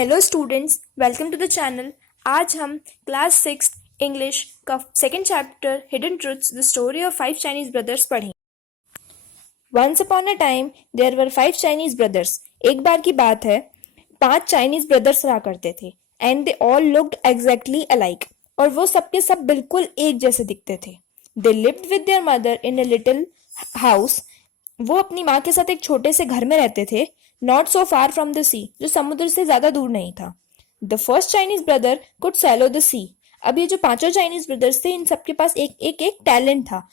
Hello students, welcome to the channel. आज हम class 6 English का second chapter hidden truths the story of 5 Chinese brothers पढ़ें। Once upon a time there were 5 Chinese brothers. एक बार की बात है, 5 चाइनीज ब्रदर्स रहा करते थे। And they all looked exactly alike. और वो सबके सब बिल्कुल एक जैसे दिखते थे। They lived with their mother in a little house. वो अपनी माँ के साथ एक छोटे से घर में रहते थे। Not so far from the sea, जो समुद्र से ज्यादा दूर नहीं था। The first Chinese brother could swallow the sea. अब ये जो पांचों चाइनीज ब्रदर्स थे, इन सबके पास एक एक एक टैलेंट था।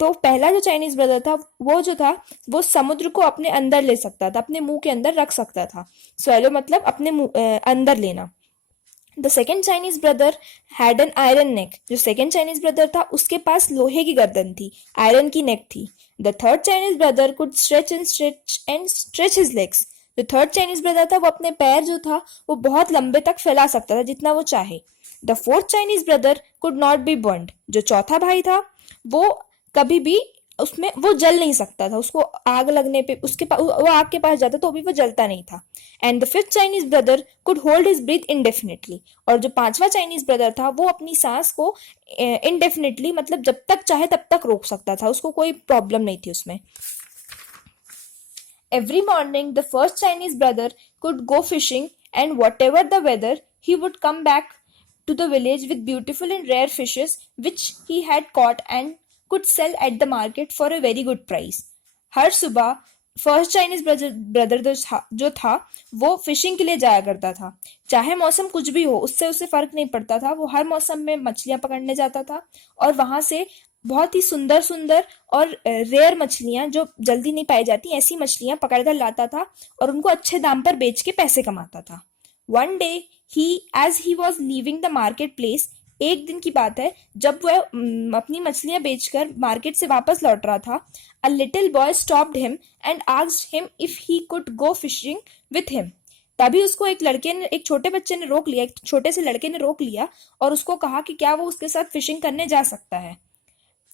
तो पहला जो चाइनीज ब्रदर था, वो समुद्र को अपने अंदर ले सकता था, अपने मुंह के अंदर रख सकता था। स्वैलो मतलब अपने अंदर लेना। The second Chinese brother had an iron neck. जो सेकेंड चाइनीज ब्रदर था, उसके पास लोहे की गर्दन थी, आयरन की नेक थी। The third Chinese brother could stretch his legs. जो थर्ड चाइनीज ब्रदर था, वो अपने पैर जो था वो बहुत लंबे तक फैला सकता था, जितना वो चाहे। The fourth Chinese brother could not B burned. जो चौथा भाई था, वो कभी भी उसमें वो जल नहीं सकता था। उसको आग लगने पे वो आग के पास जाता तो भी वो जलता नहीं था। And the fifth Chinese brother could hold his breath indefinitely. और जो पांचवा चाइनीज ब्रदर था, वो अपनी सांस को इनडेफिनेटली मतलब जब तक चाहे तब तक रोक सकता था, उसको कोई प्रॉब्लम नहीं थी उसमें। Every morning, the first Chinese brother could go fishing, and whatever the weather, he would come back to the village with beautiful and rare fishes which he had caught and could sell at the market for a very good price. हर सुबह first Chinese brother जो था वो fishing के लिए जाया करता था। चाहे मौसम कुछ भी हो, उससे उसे फर्क नहीं पड़ता था। वो हर मौसम में मछलियां पकड़ने जाता था और वहां से बहुत ही सुंदर सुंदर और रेयर मछलियां, जो जल्दी नहीं पाई जाती, ऐसी मछलियां पकड़ कर लाता था और उनको अच्छे दाम पर बेच के पैसे कमाता था। One day he as he was leaving the market place. एक दिन की बात है, जब वह अपनी मछलियां बेचकर मार्केट से वापस लौट रहा था, a little boy stopped him and asked him if he could go fishing with him. तभी उसको एक छोटे बच्चे ने रोक लिया, एक छोटे से लड़के ने रोक लिया और उसको कहा कि क्या वो उसके साथ फिशिंग करने जा सकता है।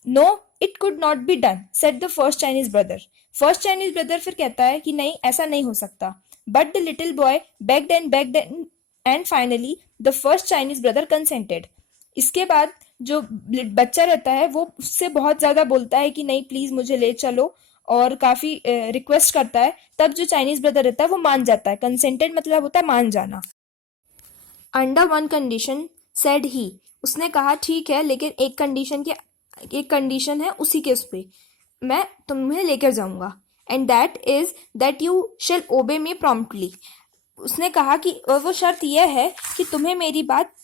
No, it could not be done, said the first Chinese brother. First Chinese brother फिर कहता है कि नहीं, ऐसा नहीं हो सकता। But the little boy begged and finally the first Chinese brother consented. इसके बाद जो बच्चा रहता है, वो उससे बहुत ज्यादा बोलता है कि नहीं प्लीज मुझे ले चलो, और काफी रिक्वेस्ट करता है। तब जो चाइनीज ब्रदर रहता है वो मान जाता है। कंसेंटेड मतलब होता है मान जाना। Under one condition, said he. उसने कहा ठीक है, लेकिन एक कंडीशन है, उसी के उस पे मैं तुम्हें लेकर जाऊंगा। And that is that you shall obey me promptly. उसने कहा कि वो शर्त यह है कि तुम्हें मेरी बात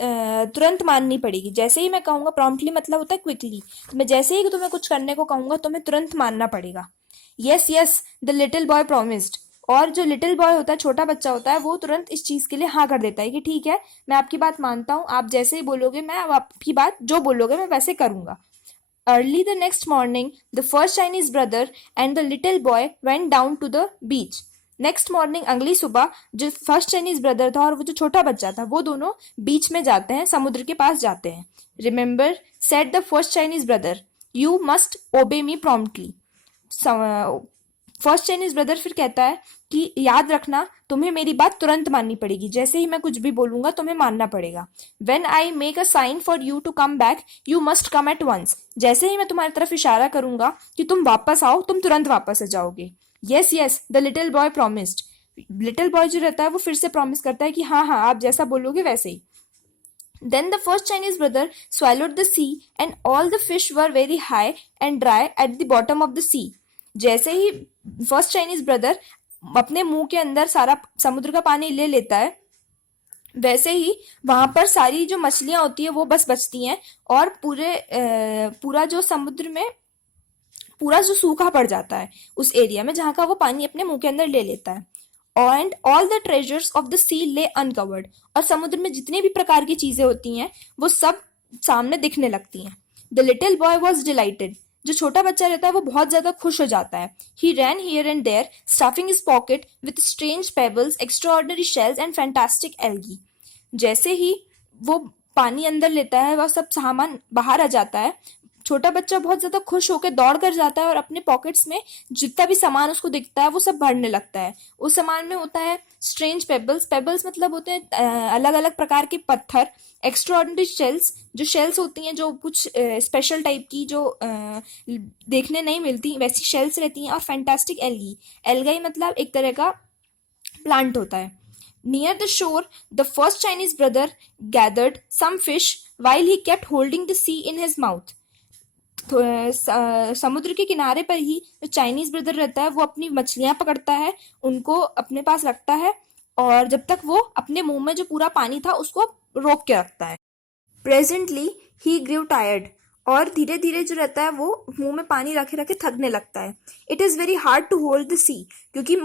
तुरंत माननी पड़ेगी। जैसे ही मैं कहूंगा, प्रॉम्प्टली मतलब होता है क्विकली, मैं जैसे ही तुम्हें कुछ करने को कहूंगा तुम्हें तुरंत मानना पड़ेगा। Yes yes, the little boy promised. और जो लिटिल बॉय होता है, छोटा बच्चा होता है, वो तुरंत इस चीज के लिए हाँ कर देता है कि ठीक है, मैं आपकी बात मानता हूँ, आप जैसे ही बोलोगे मैं आपकी बात जो बोलोगे मैं वैसे करूंगा। Early the next morning, the first Chinese brother and the little boy went down to the beach. Next morning, अगली सुबह, जो फर्स्ट चाइनीज ब्रदर था और वो जो छोटा बच्चा था, वो दोनों बीच में जाते हैं, समुद्र के पास जाते हैं। Remember, said the first Chinese brother, you must ओबे me promptly. First Chinese brother फिर कहता है कि याद रखना, तुम्हें मेरी बात तुरंत माननी पड़ेगी। जैसे ही मैं कुछ भी बोलूंगा तुम्हें मानना पड़ेगा। When I make a sign for you to come back, you must come at once. जैसे ही मैं तुम्हारी तरफ इशारा करूंगा कि तुम वापस आओ, तुम तुरंत वापस आ जाओगे। Yes yes, the little boy promised. Little boy जो रहता है वो फिर से प्रॉमिस करता है कि हाँ हाँ, आप जैसा बोलोगे वैसे ही। Then the first Chinese brother swallowed the sea and all the fish were very high and dry at the bottom of the sea. जैसे ही फर्स्ट चाइनीज ब्रदर अपने मुंह के अंदर सारा समुद्र का पानी ले लेता है, वैसे ही वहां पर सारी जो मछलियां होती है वो बस बचती हैं और पूरा जो समुद्र में पूरा जो सूखा पड़ जाता है उस एरिया में जहां का वो पानी अपने मुंह के अंदर ले लेता है। And all the treasures of the sea lay uncovered. और समुद्र में जितनी भी प्रकार की चीजें होती हैं वो सब सामने दिखने लगती हैं। The little boy was dilated. जो छोटा बच्चा रहता है वो बहुत ज्यादा खुश हो जाता है। He ran here and there, stuffing his pocket with strange pebbles, extraordinary shells and fantastic algae. जैसे ही वो पानी अंदर लेता है, वह सब सामान बाहर आ जाता है। छोटा बच्चा बहुत ज्यादा खुश होकर दौड़ कर जाता है और अपने पॉकेट्स में जितना भी सामान उसको दिखता है वो सब भरने लगता है। उस सामान में होता है स्ट्रेंज पेबल्स। पेबल्स मतलब होते हैं अलग अलग प्रकार के पत्थर। एक्स्ट्राऑर्डिनरी शेल्स, जो शेल्स होती हैं जो कुछ स्पेशल टाइप की जो देखने नहीं मिलती वैसी शेल्स रहती हैं। और फैंटास्टिक एल्गी। एल्गाई मतलब एक तरह का प्लांट होता है। Near the shore, the first Chinese brother gathered some fish while he kept holding the sea in his mouth. तो समुद्र के किनारे पर ही जो चाइनीज ब्रदर रहता है वो अपनी मछलियां पकड़ता है, उनको अपने पास रखता है और जब तक वो अपने मुंह में जो पूरा पानी था उसको रोक के रखता है। प्रेजेंटली ही ग्रीव टायर्ड, और धीरे धीरे जो रहता है वो मुंह में पानी रखे रखे थकने लगता है। It is very hard to hold the sea, क्योंकि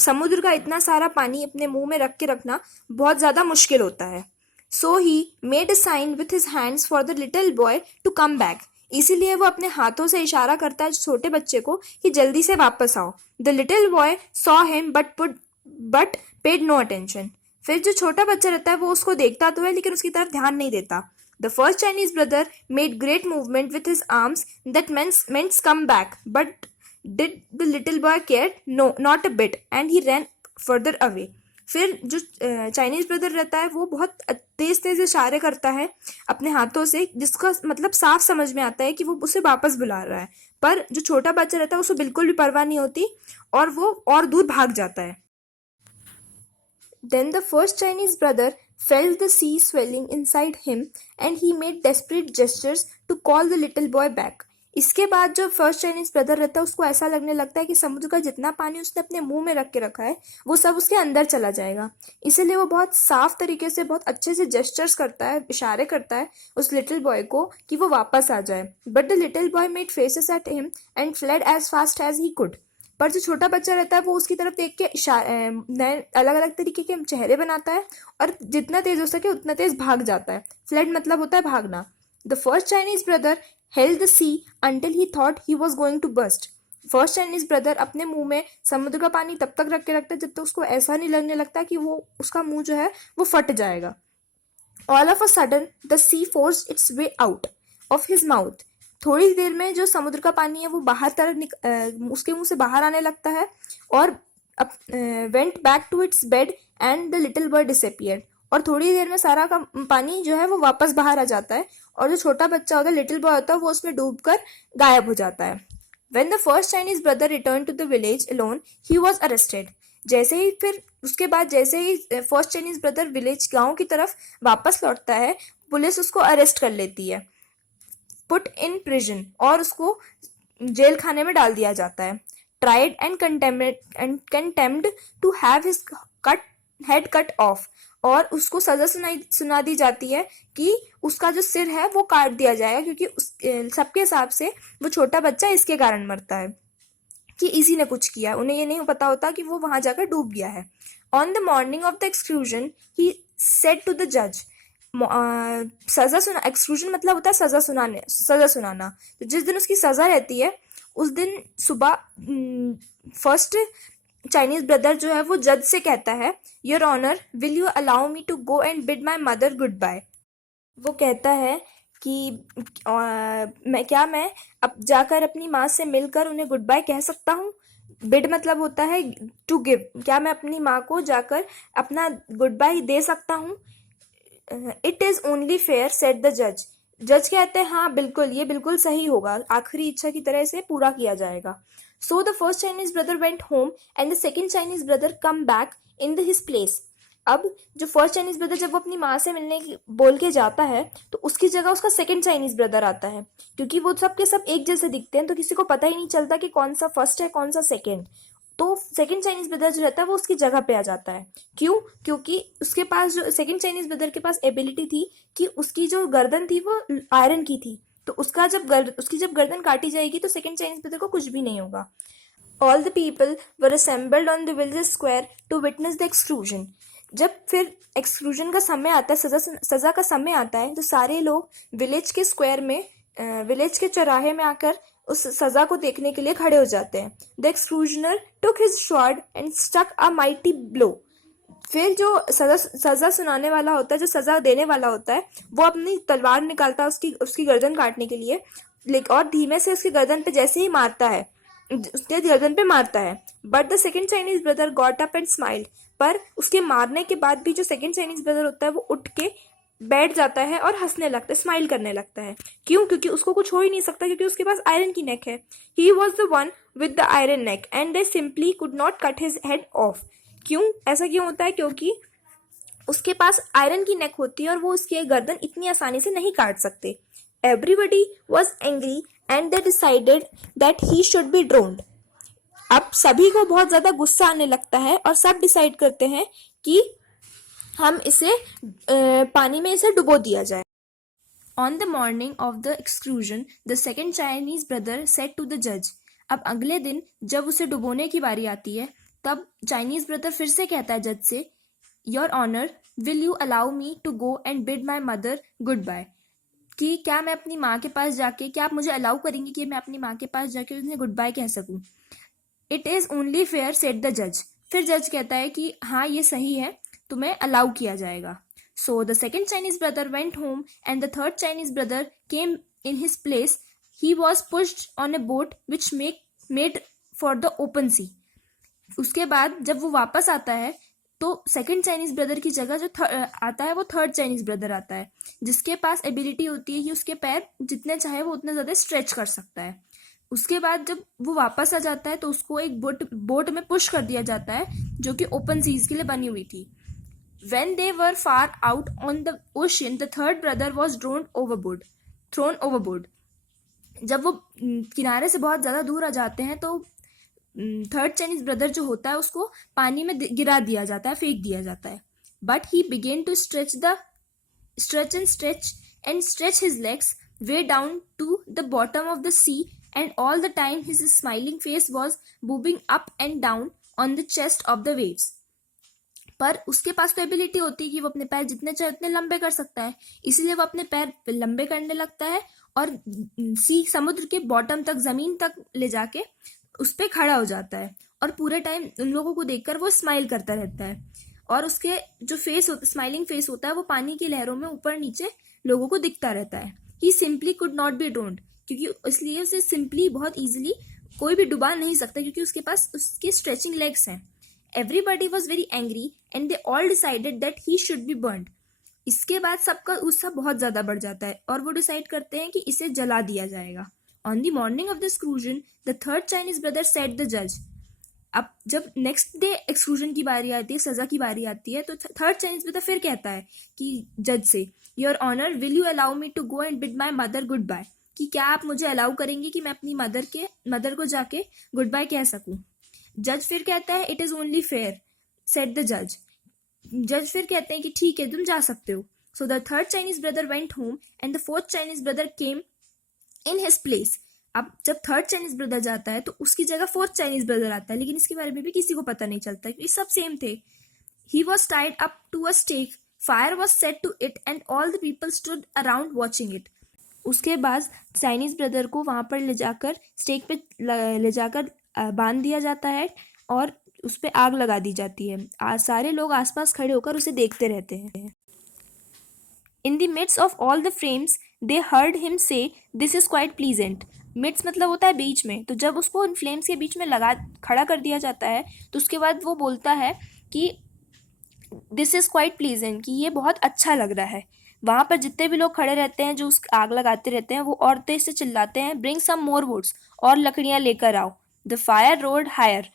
समुद्र का इतना सारा पानी अपने मुंह में रख के रखना बहुत ज़्यादा मुश्किल होता है। So he made a sign with his hands for the little boy to come back. इसीलिए वो अपने हाथों से इशारा करता है छोटे बच्चे को कि जल्दी से वापस आओ। The little boy saw him but paid no attention. फिर जो छोटा बच्चा रहता है वो उसको देखता तो है लेकिन उसकी तरफ ध्यान नहीं देता। The first Chinese brother made great movement with his arms that meant come back, but did the little boy care? No, not a bit, and he ran further away. फिर जो चाइनीज ब्रदर रहता है वो बहुत तेज तेज इशारे करता है अपने हाथों से, जिसका मतलब साफ समझ में आता है कि वो उसे वापस बुला रहा है। पर जो छोटा बच्चा रहता है उसको बिल्कुल भी परवाह नहीं होती और वो और दूर भाग जाता है। Then the first Chinese brother felt the sea swelling inside him and he made desperate gestures to call the little boy back. इसके बाद जो फर्स्ट चाइनीज ब्रदर रहता है उसको ऐसा लगने लगता है कि समुद्र का जितना पानी उसने अपने मुंह में रख के रखा है वो सब उसके अंदर चला जाएगा। इसीलिए वो बहुत साफ तरीके से बहुत अच्छे से जेस्चर्स करता है, इशारे करता है उस लिटिल बॉय को कि वो वापस आ जाए। But the little boy made faces at him and fled as fast as he could. पर जो छोटा बच्चा रहता है वो उसकी तरफ देख के नए अलग अलग तरीके के चेहरे बनाता है और जितना तेज हो सके उतना तेज भाग जाता है। फ्लेड मतलब होता है भागना। The first Chinese brother held the sea until he thought he was going to burst. First Chinese brother अपने मुंह में समुद्र का पानी तब तक रख के रखता है जब तक उसको ऐसा नहीं लगने लगता कि वो उसका मुंह जो है वो फट जाएगा। All of a sudden the sea forced its way out of his mouth. थोड़ी देर में जो समुद्र का पानी है वो बाहर तरफ उसके मुंह से बाहर आने लगता है और went back to its bed and the little boy disappeared. और थोड़ी देर में सारा का पानी जो है वो वापस बाहर आ जाता है और जो छोटा बच्चा होता है लिटिल बॉय होता है वो उसमें डूबकर गायब हो जाता है। When the first Chinese brother returned to the village alone, he was arrested. जैसे ही फिर उसके बाद जैसे ही फर्स्ट चाइनीज ब्रदर विलेज गांव की तरफ वापस लौटता है पुलिस उसको अरेस्ट कर लेती है, पुट इन प्रिजन, और उसको जेल खाने में डाल दिया जाता है। Tried and condemned to have his head cut off, और उसको सजा सुना दी जाती है कि उसका जो सिर है वो काट दिया जाएगा, क्योंकि सबके हिसाब से वो छोटा बच्चा इसके कारण मरता है कि इसी ने कुछ किया। उन्हें ये नहीं पता होता कि वो वहां जाकर डूब गया है। On the morning of the exclusion he said to the जज। सजा सुना, एक्सक्लूजन मतलब होता है सजा सुनाना। तो जिस दिन उसकी सजा रहती है उस दिन सुबह फर्स्ट चाइनीज ब्रदर जो है वो जज से कहता है, your honour will you allow me to go and bid my mother goodbye. वो कहता है कि मैं अब जाकर अपनी माँ से मिलकर उन्हें गुड बाय कह सकता हूँ। बिड मतलब होता है टू गिव, क्या मैं अपनी माँ को जाकर अपना गुड बाय दे सकता हूँ। It is only fair said the जज। जज कहते हैं हाँ बिल्कुल, ये बिल्कुल सही होगा, आखिरी इच्छा की तरह से पूरा किया जाएगा। So the first Chinese brother went home and the second Chinese brother come back in his place. अब जो फर्स्ट चाइनीज ब्रदर जब वो अपनी माँ से मिलने बोल के जाता है तो उसकी जगह उसका सेकंड चाइनीज ब्रदर आता है, क्योंकि वो सब के सब एक जैसे दिखते हैं तो किसी को पता ही नहीं चलता कि कौन सा फर्स्ट है कौन सा सेकंड। तो सेकंड चाइनीज ब्रदर जो रहता है वो उसकी जगह पे आ जाता है। क्यों? क्योंकि उसके पास जो सेकंड चाइनीज ब्रदर के पास एबिलिटी थी कि उसकी जो गर्दन थी वो आयरन की थी, तो उसकी जब गर्दन काटी जाएगी तो सेकंड चाइनीज ब्रदर को कुछ भी नहीं होगा। All the people were assembled on the village square to witness the exclusion. जब फिर एक्सक्लूजन का समय आता है, सजा का समय आता है, तो सारे लोग विलेज के स्क्वायर में विलेज के चौराहे में आकर उस सजा को देखने के लिए खड़े हो जाते हैं। The executioner took his sword and struck a mighty blow. फिर जो सजा सुनाने वाला होता है, जो सजा देने वाला होता है, वो अपनी तलवार निकालता है उसकी उसकी गर्दन काटने के लिए, लेकिन और धीमे से उसकी गर्दन पे जैसे ही मारता है, उसके गर्दन पे मारता है। But the second Chinese brother got up and smiled. पर उसके मारने के बाद भी जो सेकेंड चाइनीज ब्रदर होता है वो उठ के बैठ जाता है और हंसने लगता है, स्माइल करने लगता है। क्यों? क्योंकि उसको कुछ हो ही नहीं सकता, क्योंकि उसके पास आयरन की नेक है। He was the one with the iron neck and they simply could not cut his head of. क्यों? ऐसा क्यों होता है? क्योंकि उसके पास आयरन की नेक होती है और वो उसकी गर्दन इतनी आसानी से नहीं काट सकते। Everybody was angry and they decided that he should be drowned. अब सभी को बहुत ज्यादा गुस्सा आने लगता है और सब डिसाइड करते हैं कि हम इसे पानी में इसे डुबो दिया जाए। On the morning of the exclusion, the second Chinese brother said to the judge. अब अगले दिन जब उसे डुबोने की बारी आती है, तब चाइनीज ब्रदर फिर से कहता है जज से, your honour, will you allow me to go and bid my mother goodbye. कि क्या मैं अपनी माँ के पास जाके, क्या आप मुझे अलाउ करेंगे कि मैं अपनी माँ के पास जाके उन्हें गुड बाय कह सकूँ? It is only fair, said the जज। फिर जज कहता है कि हाँ ये सही है, तुम्हें अलाउ किया जाएगा। So the second Chinese brother went home and the third Chinese brother came in his place. He was pushed on a boat which made for the open sea. उसके बाद जब वो वापस आता है तो सेकेंड चाइनीज ब्रदर की जगह जो आता है वो थर्ड चाइनीज ब्रदर आता है, जिसके पास एबिलिटी होती है कि उसके पैर जितने चाहे वो उतने ज्यादा स्ट्रेच कर सकता है। उसके बाद जब वो वापस आ जाता है तो उसको एक बोट में पुश कर दिया जाता है जो कि ओपन सीज के लिए बनी हुई थी। When they were far out on the ocean, the third brother was thrown overboard. जब वो किनारे से बहुत ज्यादा दूर आ जाते हैं तो थर्ड चाइनीज ब्रदर जो होता है उसको पानी में गिरा दिया जाता है, फेंक दिया जाता है। But he began to stretch his legs way down to the bottom of the sea, and all the time his smiling face was bobbing up and down on the chest of the waves. पर उसके पास तो ability होती है कि वो अपने पैर जितने चाहे उतने लंबे कर सकता है, इसलिए वो अपने पैर लंबे करने लगता है और समुद्र के बॉटम तक, जमीन तक ले जाके उस पर खड़ा हो जाता है और पूरे टाइम उन लोगों को देखकर वो स्माइल करता रहता है। और उसके जो फेस होता, स्माइलिंग फेस होता है, वो पानी की लहरों में ऊपर नीचे लोगों को दिखता रहता है। ही सिंपली कुड नॉट बी ड्रोन्ड, क्योंकि इसलिए उसे सिंपली बहुत इजीली कोई भी डुबा नहीं सकता, क्योंकि उसके पास उसके स्ट्रेचिंग लेग्स हैं। Everybody was very angry and they all decided that he should be burned. इसके बाद सबका गुस्सा बहुत ज्यादा बढ़ जाता है और वो डिसाइड करते हैं कि इसे जला दिया जाएगा। On the morning of the exclusion, the third Chinese brother said the judge. अब जब नेक्स्ट डे एक्सक्लूजन की बारी आती है, सजा की बारी आती है, तो थर्ड चाइनीज ब्रदर फिर कहता है कि जज से, your honour, will you allow me to go and bid my mother goodbye. कि क्या आप मुझे अलाउ करेंगे कि मैं अपनी मदर को जाके गुड बाय कह सकूं? जज फिर कहता है, it is only fair, said the जज। जज फिर कहते हैं कि ठीक है, तुम जा सकते हो। So the third Chinese brother went home and the fourth Chinese brother came in his place. अब जब थर्ड चाइनीज ब्रदर जाता है तो उसकी जगह फोर्थ चाइनीज ब्रदर आता है, लेकिन इसके बारे में भी किसी को पता नहीं चलता क्योंकि सब सेम थे। He was tied up to a stake, fire was set to it and all the people stood around watching it. उसके बाद चाइनीज ब्रदर को वहां पर ले जाकर स्टेक पे ले जाकर बांध दिया जाता है और उस पर आग लगा दी जाती है। सारे लोग आसपास खड़े होकर उसे देखते रहते हैं। In the midst of all the flames they heard him say, this is quite pleasant. Midst मतलब होता है बीच में, तो जब उसको इन फ्लेम्स के बीच में खड़ा कर दिया जाता है तो उसके बाद वो बोलता है कि दिस इज क्वाइट प्लीजेंट, कि ये बहुत अच्छा लग रहा है। वहां पर जितने भी लोग खड़े रहते हैं जो उस आग लगाते रहते हैं, वो और तेज से चिल्लाते हैं, ब्रिंग सम मोर वुड्स, और लकड़ियां लेकर आओ। द फायर रोड हायर,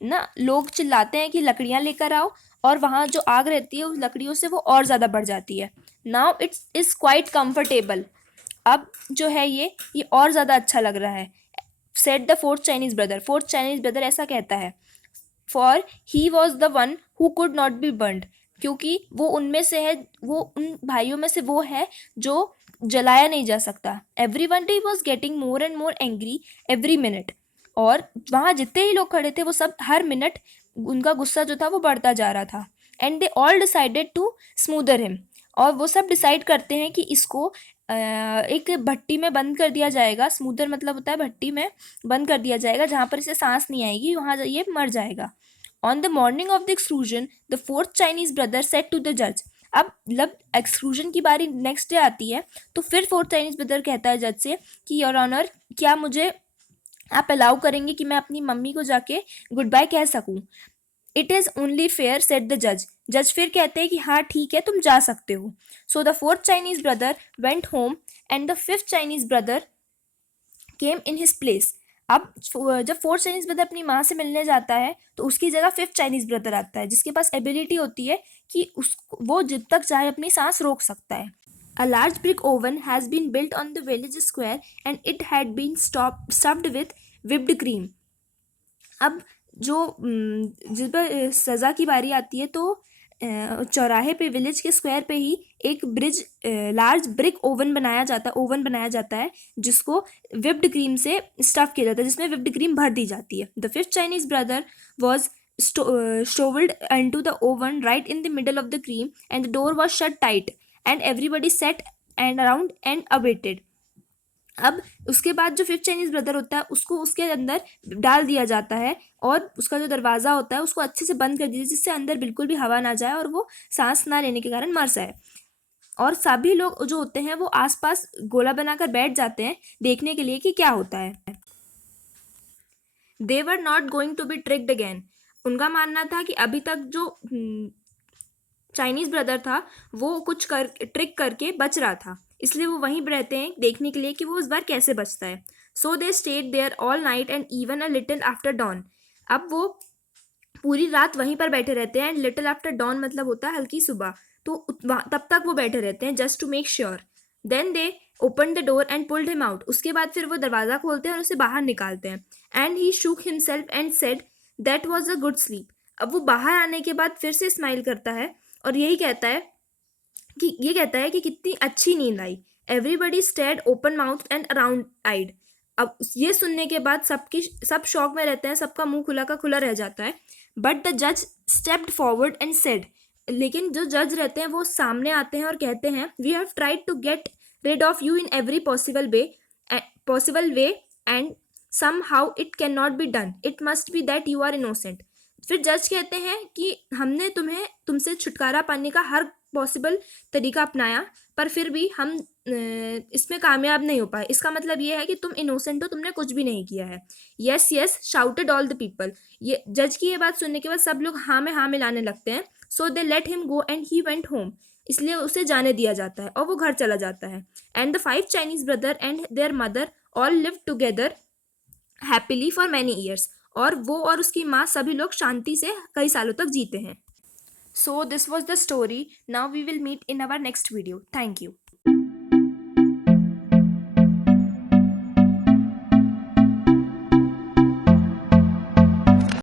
ना लोग चिल्लाते हैं कि लकड़ियां लेकर आओ, और वहां जो आग रहती है उस लकड़ियों से वो और ज्यादा बढ़ जाती है। Now it's is quite comfortable, अब जो है ये और ज्यादा अच्छा लग रहा है। Said the fourth Chinese brother ऐसा कहता है, for he was the one who could not B burned, क्योंकि वो उनमें से है, वो उन भाइयों में से वो है जो जलाया नहीं जा सकता। Everybody was getting more and more angry every minute, और वहाँ जितने ही लोग खड़े थे वो सब हर मिनट उनका गुस्सा जो था वो बढ़ता जा रहा था। And they all decided to smother him, और वो सब डिसाइड करते हैं कि इसको एक भट्टी में बंद कर दिया जाएगा। स्मूदर मतलब होता है भट्टी में बंद कर दिया जाएगा, जहाँ पर इसे सांस नहीं आएगी, वहाँ ये मर जाएगा। On the morning of the exclusion, the fourth Chinese brother said to the judge. अब जब एक्सक्लूजन की बारी नेक्स्ट डे आती है तो फिर फोर्थ चाइनीज ब्रदर कहता है जज से कि योर ऑनर, क्या मुझे आप अलाउ करेंगे कि मैं अपनी मम्मी को जाके गुड बाय कह सकूं? It is only fair, said the जज. जज फिर कहते हैं कि हाँ ठीक है, तुम जा सकते हो. So the fourth Chinese brother went home and the fifth Chinese brother came in his place. अब जब फोर्थ चाइनीज ब्रदर अपनी माँ से मिलने जाता है तो उसकी जगह फिफ्थ चाइनीज ब्रदर आता है, जिसके पास एबिलिटी होती है कि वो जब तक चाहे अपनी सांस रोक सकता है. A large brick oven has been built on the village square and it had been stuffed with whipped cream. अब जिस पर सज़ा की बारी आती है तो चौराहे पे विलेज के स्क्वायर पे ही एक लार्ज ब्रिक ओवन बनाया जाता है जिसको विप्ड क्रीम से स्टफ किया जाता है, जिसमें विप्ड क्रीम भर दी जाती है. The fifth Chinese brother was shoveled into the oven right in the middle of the cream and the door was shut tight and everybody sat and around and awaited. अब उसके बाद जो fifth Chinese brother होता है उसको उसके अंदर डाल दिया जाता है और उसका जो दरवाज़ा होता है उसको अच्छे से बंद कर दीजिए जिससे अंदर बिल्कुल भी हवा ना जाए और वो सांस ना लेने के कारण मर जाए. और सभी लोग जो होते हैं वो आसपास गोला बनाकर बैठ जाते हैं देखने के लिए कि क्या होता है. They were not going to be tricked again. उनका मानना था कि अभी तक जो चाइनीज ब्रदर था वो कुछ ट्रिक करके बच रहा था, इसलिए वो वहीं रहते हैं देखने के लिए कि वो इस बार कैसे बचता है. So they stayed there all night and even a little after dawn. अब वो पूरी रात वहीं पर बैठे रहते हैं. एंड लिटिल आफ्टर डॉन मतलब होता है हल्की सुबह, तो तब तक वो बैठे रहते हैं just to make sure. Then they open the door and pulled him out. उसके बाद फिर वो दरवाज़ा खोलते हैं और उसे बाहर निकालते हैं. And he shook himself and said that was a good sleep. अब वो बाहर आने के बाद फिर से स्माइल करता है और ये कहता है कि कितनी अच्छी नींद आई. Everybody stared open mouth and around eyed. अब ये सुनने के बाद सब शॉक में रहते हैं, सबका मुंह खुला का खुला रह जाता है. बट द जज स्टेप्ड फॉरवर्ड एंड सेड. लेकिन जो जज रहते हैं वो सामने आते हैं और कहते हैं we have tried to get rid of you in every possible way and somehow it can not be done. It must be that you are innocent. फिर जज कहते हैं कि हमने तुमसे छुटकारा पाने का हर पॉसिबल तरीका अपनाया पर फिर भी हम इसमें कामयाब नहीं हो पाए. इसका मतलब ये है कि तुम इनोसेंट हो, तुमने कुछ भी नहीं किया है. Yes yes shouted all the people. ये जज की ये बात सुनने के बाद सब लोग हाँ में हाँ मिलाने लगते हैं. So they let him go and he went home. इसलिए उसे जाने दिया जाता है और वो घर चला जाता है. And the 5 Chinese brother and there mother all live together happily for many years. और वो और उसकी माँ सभी लोग शांति से कई सालों तक जीते हैं. So this was the story. Now we will meet in our next video. Thank you.